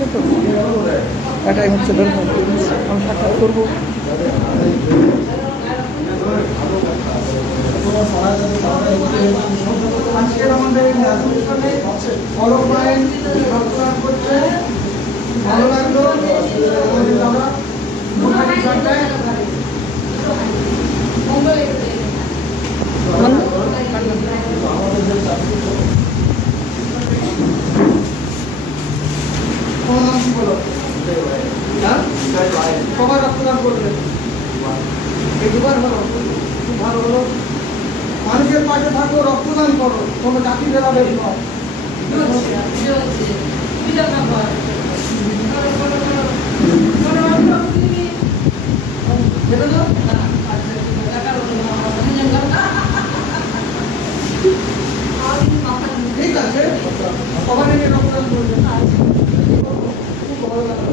আসছে তো এটাই হচ্ছে ধরুন আমি সাক্ষাৎ করবো। আজকের আমাদের অলোক ভাইয়ের রক্তদান করছে, ভালো লাগলো। সবাই রক্তদান করবেন, এই দুবার হলো, খুব ভালো হলো। মানুষের পাশে থাকো, রক্তদান করো, কোনো জাতি ভেদাভেদ নয়। ঠিক আছে, সবাই নিয়ে রক্তদান করবেন। খুব ভালো লাগলো।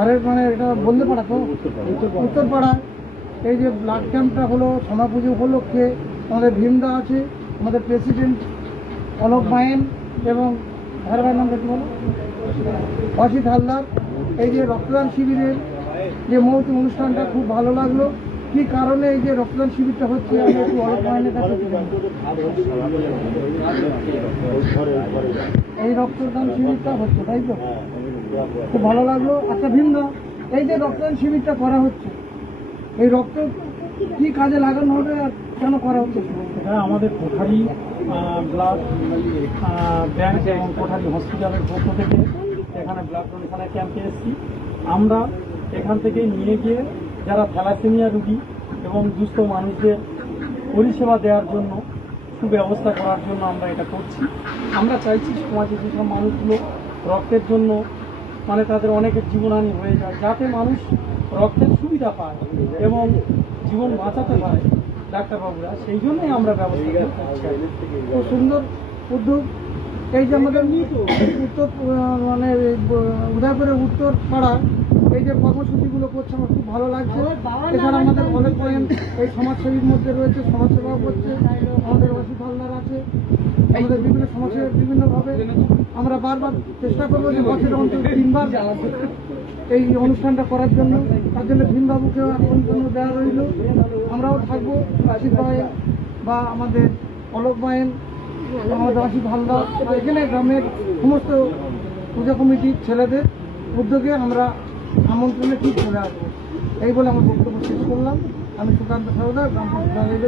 আরে মানে এটা বলতে পারা তো উত্তরপাড়া, এই যে ব্লাড ক্যাম্পটা হলো শ্যামা পুজো উপলক্ষে, আমাদের ভীমদা আছে, আমাদের প্রেসিডেন্ট অলোক মায়েন এবং ভাইয়ের নামটা কি বলো, অসিত হালদার। এই যে রক্তদান শিবিরের যে মহতি অনুষ্ঠানটা খুব ভালো লাগলো। কি কারণে এই যে রক্তদান শিবিরটা হচ্ছে আমি একটু অলোক মায়েনের কাছে এই রক্তদান শিবিরটা হচ্ছে, তাই তো খুব ভালো লাগলো। আচ্ছা ভীমদা, এই যে রক্তদান শিবিরটা করা হচ্ছে, এই রক্ত কি কাজে লাগানো হবে আর কেন করা হচ্ছে? হ্যাঁ, আমাদের কোঠারি ব্লাড ব্যাংক এবং কোঠারি হসপিটালের পক্ষ থেকে এখানে ব্লাড ডোনেশনের ক্যাম্পে এসেছি। আমরা এখান থেকে নিয়ে গিয়ে যারা থ্যালাসেমিয়া রোগী এবং দুস্থ মানুষদের পরিষেবা দেওয়ার জন্য, সুব্যবস্থা করার জন্য আমরা এটা করছি। আমরা চাইছি সমাজে যেসব মানুষগুলো রক্তের জন্য মানে তাদের অনেকের জীবনহানি হয়ে যায়, যাতে মানুষ রক্তের সুবিধা পায় এবং জীবন বাঁচাতে পারে ডাক্তারবাবুরা, সেই জন্যই আমরা ব্যবস্থা করছি। খুব সুন্দর উদ্যোগ। এই যে আমাদের উত্তর মানে উদয়পুরের উত্তর পাড়া এই যে কর্মসূচিগুলো করছে আমার খুব ভালো লাগছে। এছাড়া আমাদের অনেক পয়েন্ট এই সমাজসেবীর মধ্যে রয়েছে, সমাজসেবাও করছে, আমাদের অসিত হালদার আছে, আমাদের বিভিন্ন সমাজসেবী বিভিন্নভাবে আমরা বারবার চেষ্টা করবো যে বছরে অন্তত 3 বার এই অনুষ্ঠানটা করার জন্য। তার জন্য ভীমবাবুকে আমন্ত্রণ দেওয়া রইল। আমরাও থাকবো, অসিত ভাই বা আমাদের অলোক মায়েন, আমাদের অসিত হালদার, এখানে গ্রামের সমস্ত পূজা কমিটির ছেলেদের উদ্যোগে আমরা আমন্ত্রণে ঠিক চলে আসবো। এই বলে আমার বক্তব্য শেষ করলাম। আমি সুকান্ত সরদার, গ্রাম পঞ্চায়েত